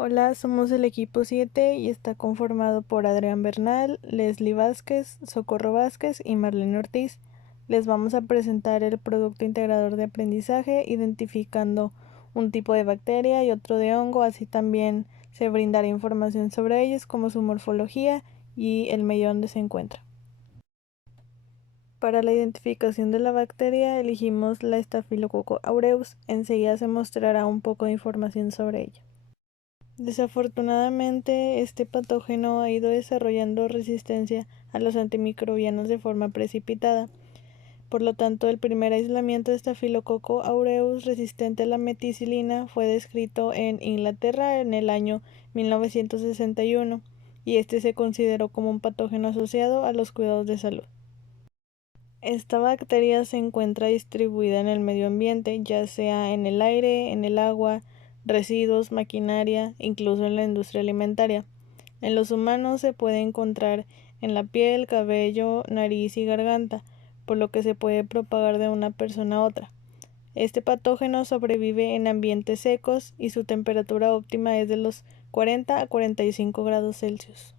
Hola, somos el equipo 7 y está conformado por Adrián Bernal, Leslie Vázquez, Socorro Vázquez y Marlene Ortiz. Les vamos a presentar el producto integrador de aprendizaje, identificando un tipo de bacteria y otro de hongo, así también se brindará información sobre ellos como su morfología y el medio donde se encuentra. Para la identificación de la bacteria elegimos la Staphylococcus aureus. Enseguida se mostrará un poco de información sobre ella. Desafortunadamente, este patógeno ha ido desarrollando resistencia a los antimicrobianos de forma precipitada. Por lo tanto, el primer aislamiento de Staphylococcus aureus resistente a la meticilina fue descrito en Inglaterra en el año 1961 y este se consideró como un patógeno asociado a los cuidados de salud. Esta bacteria se encuentra distribuida en el medio ambiente, ya sea en el aire, en el agua, residuos, maquinaria, incluso en la industria alimentaria. En los humanos se puede encontrar en la piel, cabello, nariz y garganta, por lo que se puede propagar de una persona a otra. Este patógeno sobrevive en ambientes secos y su temperatura óptima es de los 40 a 45 grados Celsius.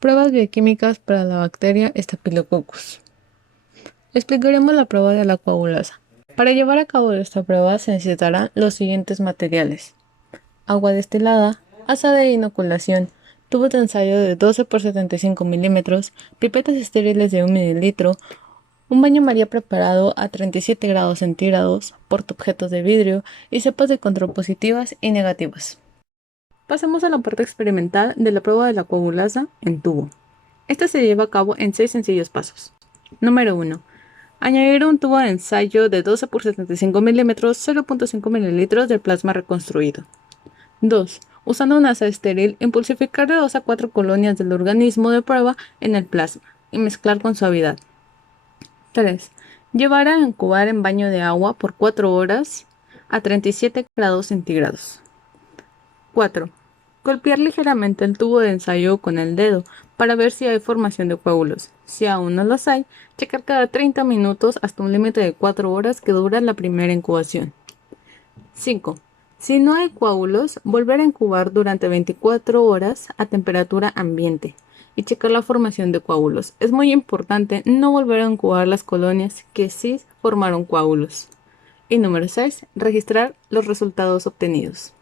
Pruebas bioquímicas para la bacteria Staphylococcus. Explicaremos la prueba de la coagulasa. Para llevar a cabo esta prueba se necesitarán los siguientes materiales: agua destilada, asa de inoculación, tubos de ensayo de 12 por 75 milímetros, pipetas estériles de 1 mililitro, un baño María preparado a 37 grados centígrados, portaobjetos de vidrio y cepas de control positivas y negativas. Pasemos a la parte experimental de la prueba de la coagulasa en tubo. Esta se lleva a cabo en 6 sencillos pasos. Número 1. Añadir un tubo de ensayo de 12 por 75 milímetros, 0.5 mililitros de plasma reconstruido. 2. Usando una asa estéril, impulsificar de 2 a 4 colonias del organismo de prueba en el plasma y mezclar con suavidad. 3. Llevar a incubar en baño de agua por 4 horas a 37 grados centígrados. 4. Golpear ligeramente el tubo de ensayo con el dedo para ver si hay formación de coágulos. Si aún no los hay, checar cada 30 minutos hasta un límite de 4 horas que dura la primera incubación. 5. Si no hay coágulos, volver a incubar durante 24 horas a temperatura ambiente y checar la formación de coágulos. Es muy importante no volver a incubar las colonias que sí formaron coágulos. Y número 6. Registrar los resultados obtenidos.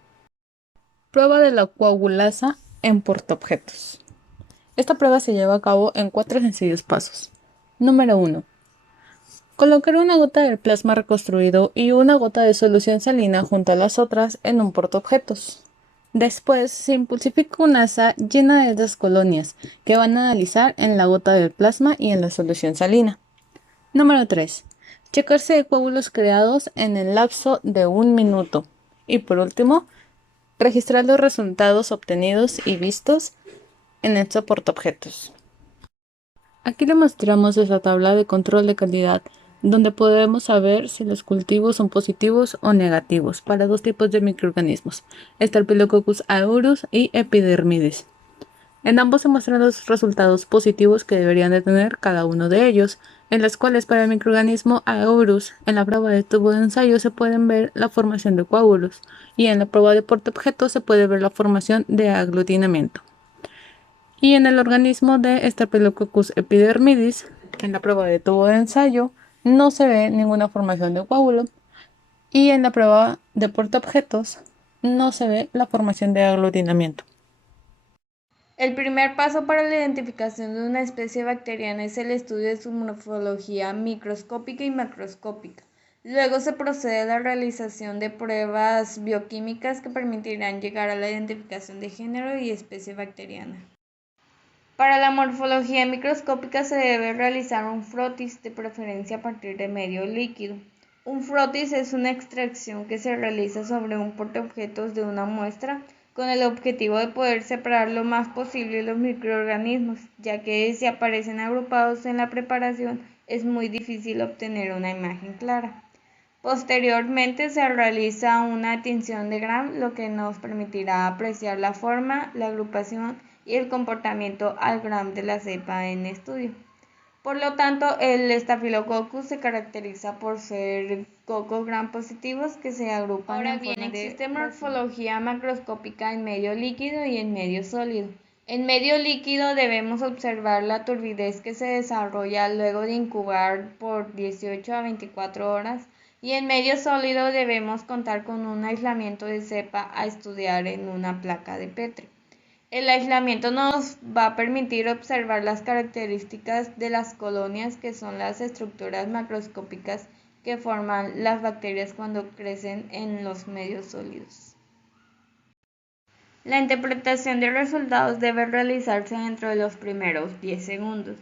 Prueba de la coagulasa en portaobjetos. Esta prueba se lleva a cabo en 4 sencillos pasos. Número 1. Colocar una gota del plasma reconstruido y una gota de solución salina junto a las otras en un portaobjetos. Después se impulsifica una asa llena de estas colonias que van a analizar en la gota del plasma y en la solución salina. Número 3. Checarse de coágulos creados en el lapso de 1 minuto. Y por último, registrar los resultados obtenidos y vistos en estos portaobjetos. Aquí le mostramos esa tabla de control de calidad, donde podemos saber si los cultivos son positivos o negativos para dos tipos de microorganismos, Staphylococcus aureus y Epidermidis. En ambos se muestran los resultados positivos que deberían de tener cada uno de ellos, en las cuales para el microorganismo aureus, en la prueba de tubo de ensayo se pueden ver la formación de coágulos, y en la prueba de portaobjetos se puede ver la formación de aglutinamiento. Y en el organismo de Staphylococcus epidermidis, en la prueba de tubo de ensayo, no se ve ninguna formación de coágulo, y en la prueba de portaobjetos no se ve la formación de aglutinamiento. El primer paso para la identificación de una especie bacteriana es el estudio de su morfología microscópica y macroscópica. Luego se procede a la realización de pruebas bioquímicas que permitirán llegar a la identificación de género y especie bacteriana. Para la morfología microscópica se debe realizar un frotis, de preferencia a partir de medio líquido. Un frotis es una extracción que se realiza sobre un portaobjetos de una muestra con el objetivo de poder separar lo más posible los microorganismos, ya que si aparecen agrupados en la preparación es muy difícil obtener una imagen clara. Posteriormente se realiza una tinción de Gram, lo que nos permitirá apreciar la forma, la agrupación y el comportamiento al gram de la cepa en estudio. Por lo tanto, el Staphylococcus se caracteriza por ser cocos gram positivos que se agrupan. Ahora bien, existe morfología macroscópica en medio líquido y en medio sólido. En medio líquido debemos observar la turbidez que se desarrolla luego de incubar por 18 a 24 horas y en medio sólido debemos contar con un aislamiento de cepa a estudiar en una placa de Petri. El aislamiento nos va a permitir observar las características de las colonias, que son las estructuras macroscópicas que forman las bacterias cuando crecen en los medios sólidos. La interpretación de resultados debe realizarse dentro de los primeros 10 segundos.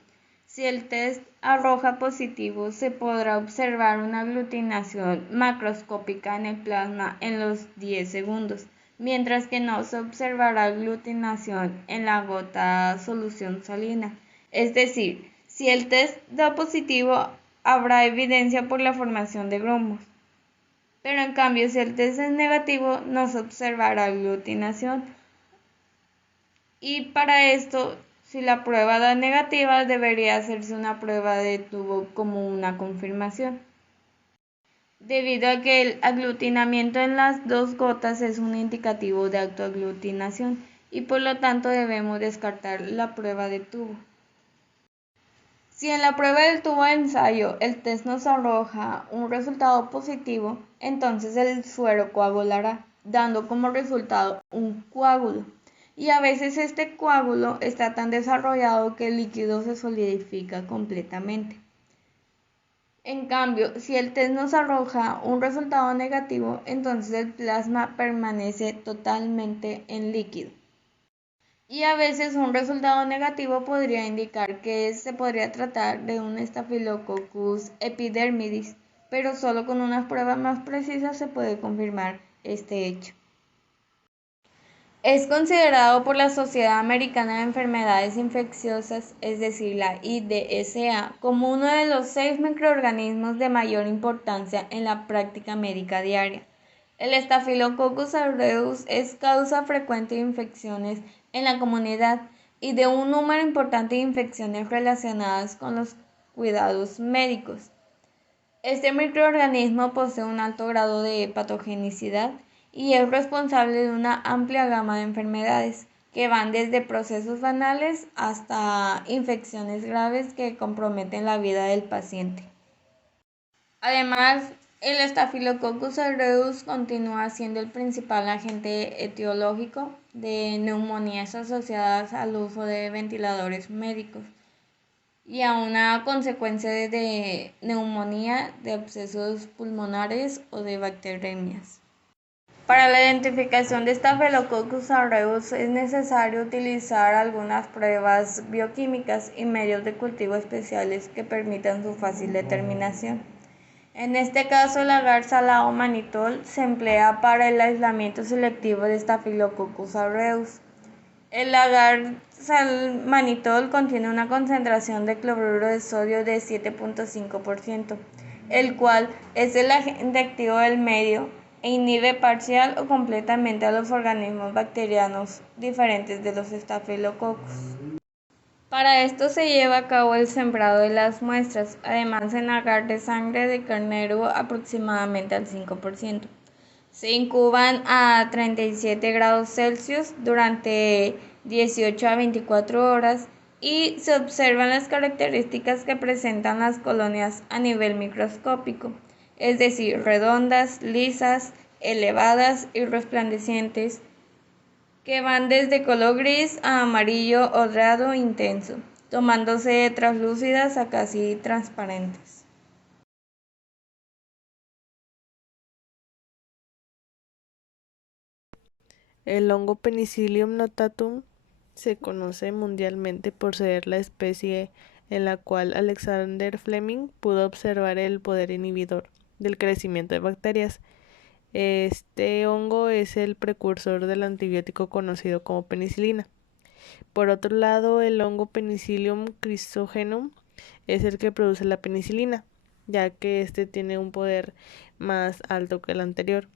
Si el test arroja positivo, se podrá observar una aglutinación macroscópica en el plasma en los 10 segundos, mientras que no se observará aglutinación en la gota solución salina. Es decir, si el test da positivo, habrá evidencia por la formación de grumos. Pero en cambio, si el test es negativo, no se observará aglutinación. Y para esto, si la prueba da negativa, debería hacerse una prueba de tubo como una confirmación, debido a que el aglutinamiento en las dos gotas es un indicativo de autoaglutinación y por lo tanto debemos descartar la prueba de tubo. Si en la prueba del tubo de ensayo el test nos arroja un resultado positivo, entonces el suero coagulará, dando como resultado un coágulo. Y a veces este coágulo está tan desarrollado que el líquido se solidifica completamente. En cambio, si el test nos arroja un resultado negativo, entonces el plasma permanece totalmente en líquido. Y a veces un resultado negativo podría indicar que se podría tratar de un Staphylococcus epidermidis, pero solo con unas pruebas más precisas se puede confirmar este hecho. Es considerado por la Sociedad Americana de Enfermedades Infecciosas, es decir, la IDSA, como uno de los 6 microorganismos de mayor importancia en la práctica médica diaria. El Staphylococcus aureus es causa frecuente de infecciones en la comunidad y de un número importante de infecciones relacionadas con los cuidados médicos. Este microorganismo posee un alto grado de patogenicidad y es responsable de una amplia gama de enfermedades que van desde procesos banales hasta infecciones graves que comprometen la vida del paciente. Además, el Staphylococcus aureus continúa siendo el principal agente etiológico de neumonías asociadas al uso de ventiladores médicos y a una consecuencia de neumonía, de abscesos pulmonares o de bacteremias. Para la identificación de Staphylococcus aureus es necesario utilizar algunas pruebas bioquímicas y medios de cultivo especiales que permitan su fácil determinación. En este caso, el agar salado manitol se emplea para el aislamiento selectivo de Staphylococcus aureus. El agar manitol contiene una concentración de cloruro de sodio de 7.5%, el cual es el agente activo del medio e inhibe parcial o completamente a los organismos bacterianos diferentes de los estafilococos. Para esto se lleva a cabo el sembrado de las muestras, además en agar de sangre de carnero aproximadamente al 5%. Se incuban a 37 grados Celsius durante 18 a 24 horas y se observan las características que presentan las colonias a nivel microscópico, es decir, redondas, lisas, elevadas y resplandecientes, que van desde color gris a amarillo o dorado intenso, tomándose translúcidas a casi transparentes. El hongo Penicillium notatum se conoce mundialmente por ser la especie en la cual Alexander Fleming pudo observar el poder inhibidor del crecimiento de bacterias. Este hongo es el precursor del antibiótico conocido como penicilina. Por otro lado, el hongo Penicillium chrysogenum es el que produce la penicilina, ya que este tiene un poder más alto que el anterior.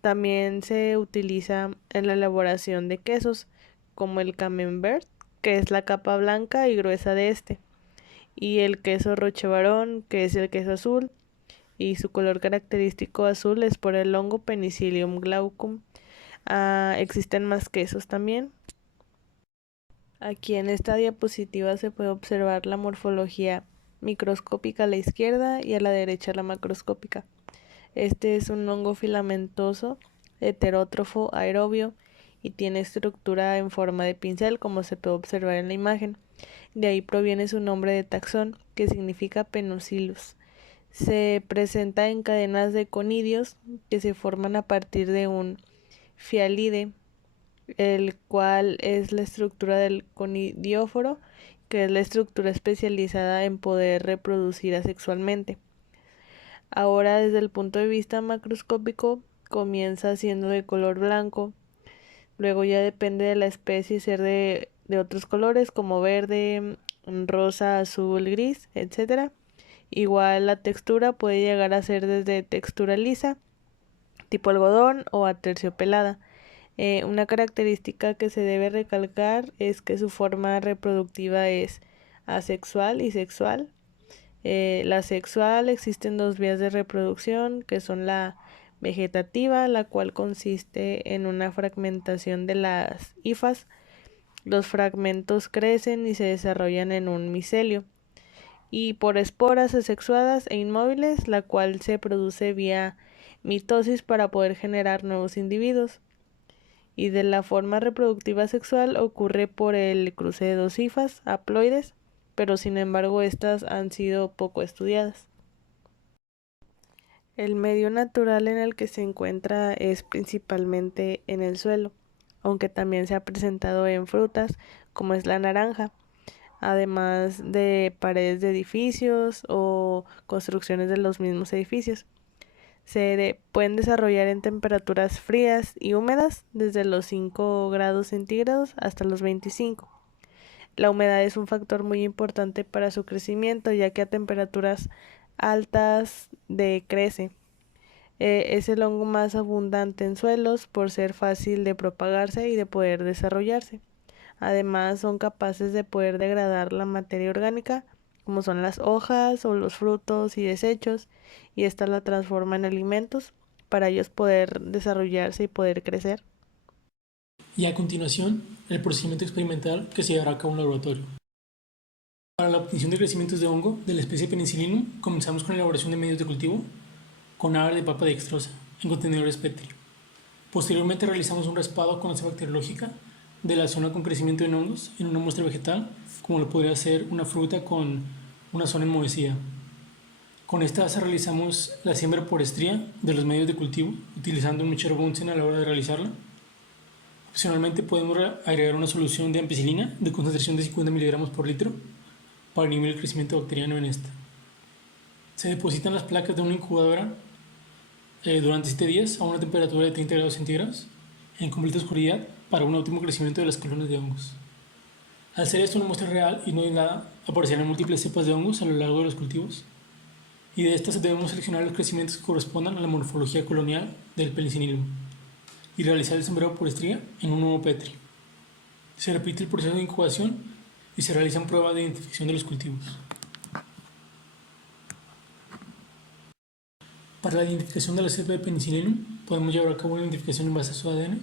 También se utiliza en la elaboración de quesos, como el camembert, que es la capa blanca y gruesa de este, y el queso Rochevarón, que es el queso azul, y su color característico azul es por el hongo Penicillium glaucum. Existen más quesos también. Aquí en esta diapositiva se puede observar la morfología microscópica a la izquierda y a la derecha la macroscópica. Este es un hongo filamentoso, heterótrofo, aerobio y tiene estructura en forma de pincel, como se puede observar en la imagen. De ahí proviene su nombre de taxón, que significa Penocillus. Se presenta en cadenas de conidios que se forman a partir de un fialide, el cual es la estructura del conidióforo, que es la estructura especializada en poder reproducir asexualmente. Ahora, desde el punto de vista macroscópico, comienza siendo de color blanco, luego ya depende de la especie ser de otros colores como verde, rosa, azul, gris, etc. Igual la textura puede llegar a ser desde textura lisa, tipo algodón, o aterciopelada. Una característica que se debe recalcar es que su forma reproductiva es asexual y sexual. La sexual, existen dos vías de reproducción, que son la vegetativa, la cual consiste en una fragmentación de las hifas. Los fragmentos crecen y se desarrollan en un micelio, y por esporas asexuadas e inmóviles, la cual se produce vía mitosis para poder generar nuevos individuos. Y de la forma reproductiva sexual ocurre por el cruce de dos hifas haploides, pero sin embargo estas han sido poco estudiadas. El medio natural en el que se encuentra es principalmente en el suelo, aunque también se ha presentado en frutas, como es la naranja, además de paredes de edificios o construcciones de los mismos edificios. Se pueden desarrollar en temperaturas frías y húmedas, desde los 5 grados centígrados hasta los 25. La humedad es un factor muy importante para su crecimiento, ya que a temperaturas altas decrece. Es el hongo más abundante en suelos por ser fácil de propagarse y de poder desarrollarse. Además, son capaces de poder degradar la materia orgánica, como son las hojas o los frutos y desechos, y esta la transforma en alimentos para ellos poder desarrollarse y poder crecer. Y a continuación, el procedimiento experimental que se llevará a cabo en un laboratorio. Para la obtención de crecimientos de hongo de la especie Penicillium, comenzamos con la elaboración de medios de cultivo con agar de papa dextrosa en contenedores Petri. Posteriormente realizamos un raspado con asa bacteriológica de la zona con crecimiento de hongos en una muestra vegetal, como lo podría ser una fruta con una zona enmohecida. Con esta asa realizamos la siembra por estría de los medios de cultivo, utilizando un mechero Bunsen a la hora de realizarla. Opcionalmente podemos agregar una solución de ampicilina de concentración de 50 mg por litro para inhibir el crecimiento bacteriano en esta. Se depositan las placas de una incubadora durante 7 días a una temperatura de 30 grados centígrados en completa oscuridad para un óptimo crecimiento de las colonias de hongos. Al ser esto una muestra real y no aislada, aparecerán múltiples cepas de hongos a lo largo de los cultivos, y de estas debemos seleccionar los crecimientos que correspondan a la morfología colonial del Penicillium y realizar el sembrado por estría en un nuevo Petri. Se repite el proceso de incubación y se realizan pruebas de identificación de los cultivos. Para la identificación de la cepa de Penicillium podemos llevar a cabo una identificación en base a su ADN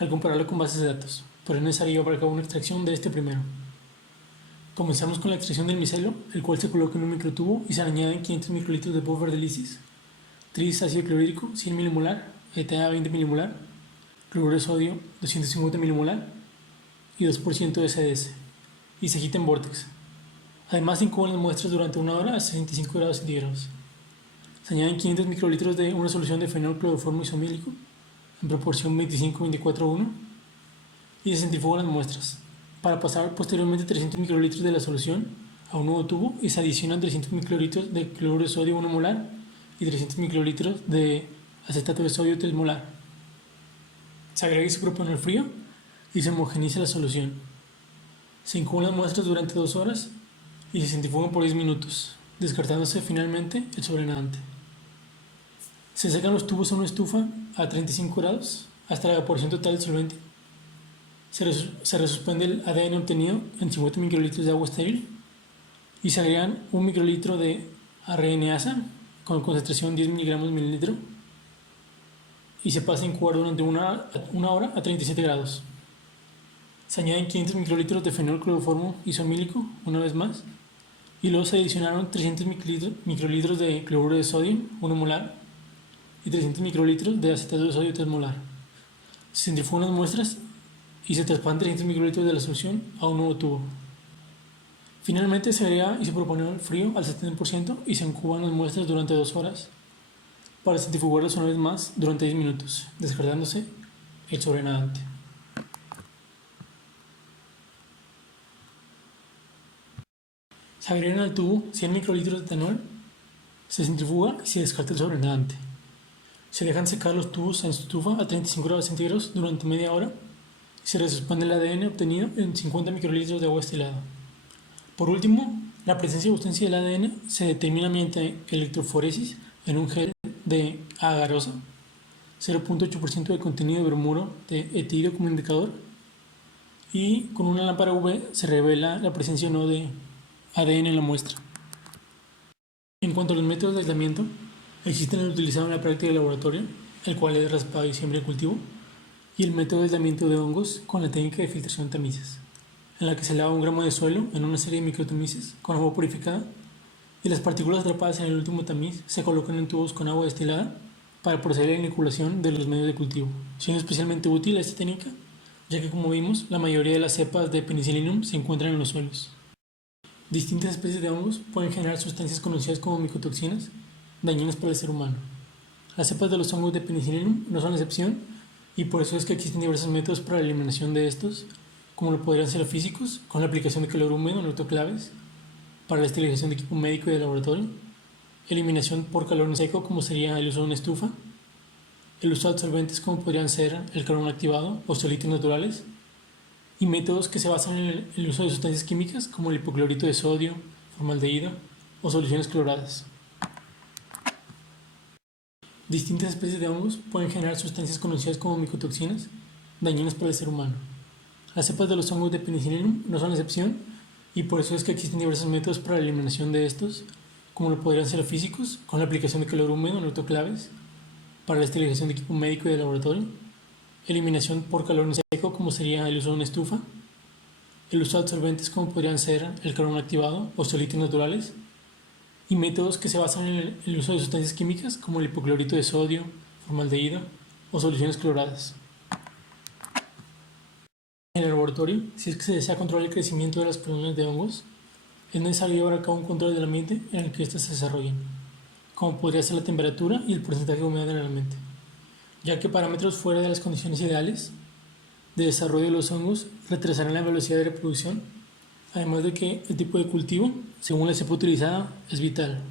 al compararlo con bases de datos, pero es necesario llevar a cabo una extracción de este primero. Comenzamos con la extracción del micelio, el cual se coloca en un microtubo y se añaden 500 microlitros de buffer de lisis, tris ácido clorhídrico 100 milimolar, ETA 20 milimolar, cloruro de sodio 250 milimolar y 2% de SDS, y se agita en vórtex. Además se incuban las muestras durante 1 hora a 65 grados centígrados. Se añaden 500 microlitros de una solución de fenol cloroformo isomílico en proporción 25-24-1 y se centrifugan las muestras para pasar posteriormente 300 microlitros de la solución a un nuevo tubo y se adicionan 300 microlitros de cloruro de sodio 1 molar y 300 microlitros de acetato de sodio 3 molar. Se agrega isopropano frío y se homogeniza la solución. Se incuban las muestras durante 2 horas y se centrifugan por 10 minutos, descartándose finalmente el sobrenadante. Se sacan los tubos a una estufa a 35 grados hasta la evaporación total del solvente. Se resuspende el ADN obtenido en 50 microlitros de agua estéril y se agregan 1 microlitro de arreneasa con concentración 10 miligramos mililitro y se pasa a incubar durante una hora a 37 grados. Se añaden 500 microlitros de fenol cloroformo isomílico una vez más y luego se adicionaron 300 microlitros de cloruro de sodio 1 molar y 300 microlitros de acetato de sodio 3 molar. Se centrifugan las muestras y se traspasan 300 microlitros de la solución a un nuevo tubo. Finalmente se agrega isopropano al frío al 70% y se incuban las muestras durante 2 horas para centrifugarlas una vez más durante 10 minutos, descartándose el sobrenadante. Se agregan al tubo 100 microlitros de etanol, se centrifuga y se descarta el sobrenadante. Se dejan secar los tubos en estufa a 35 grados centígrados durante media hora y se expande el ADN obtenido en 50 microlitros de agua destilada. Por último, la presencia o ausencia del ADN se determina mediante electroforesis en un gel de agarosa, 0.8% de contenido de bromuro de etilo como indicador, y con una lámpara UV se revela la presencia o no de ADN en la muestra. En cuanto a los métodos de aislamiento, existen el utilizado en la práctica de laboratorio, el cual es raspado y siembra de cultivo, y el método de aislamiento de hongos con la técnica de filtración tamices, en la que se lava 1 gramo de suelo en una serie de microtamices con agua purificada y las partículas atrapadas en el último tamiz se colocan en tubos con agua destilada para proceder a la inoculación de los medios de cultivo, siendo especialmente útil esta técnica, ya que como vimos, la mayoría de las cepas de Penicillium se encuentran en los suelos. Distintas especies de hongos pueden generar sustancias conocidas como micotoxinas, dañinas para el ser humano. Las cepas de los hongos de Penicillium no son la excepción, y por eso es que existen diversos métodos para la eliminación de estos, como lo podrían ser físicos, con la aplicación de calor húmedo en autoclaves, para la esterilización de equipo médico y de laboratorio, eliminación por calor en seco, como sería el uso de una estufa, el uso de absorbentes como podrían ser el carbón activado o sólidos naturales, y métodos que se basan en el uso de sustancias químicas como el hipoclorito de sodio, formaldehído o soluciones cloradas. Distintas especies de hongos pueden generar sustancias conocidas como micotoxinas, dañinas para el ser humano. Las cepas de los hongos de Penicillium no son la excepción, y por eso es que existen diversos métodos para la eliminación de estos, como lo podrían ser físicos, con la aplicación de calor húmedo en autoclaves, para la esterilización de equipo médico y de laboratorio, eliminación por calor en seco, como sería el uso de una estufa, el uso de absorbentes como podrían ser el carbón activado o sólidos naturales, y métodos que se basan en el uso de sustancias químicas como el hipoclorito de sodio, formaldehído o soluciones cloradas. En el laboratorio, si es que se desea controlar el crecimiento de las colonias de hongos, es necesario llevar a cabo un control del ambiente en el que éstas se desarrollan, como podría ser la temperatura y el porcentaje de humedad en el ambiente, ya que parámetros fuera de las condiciones ideales de desarrollo de los hongos retrasarán la velocidad de reproducción, además de que el tipo de cultivo, según la cepa utilizada, es vital,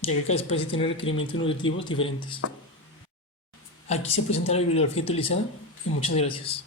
ya que cada especie tiene requerimientos nutritivos diferentes. Aquí se presenta la bibliografía utilizada y muchas gracias.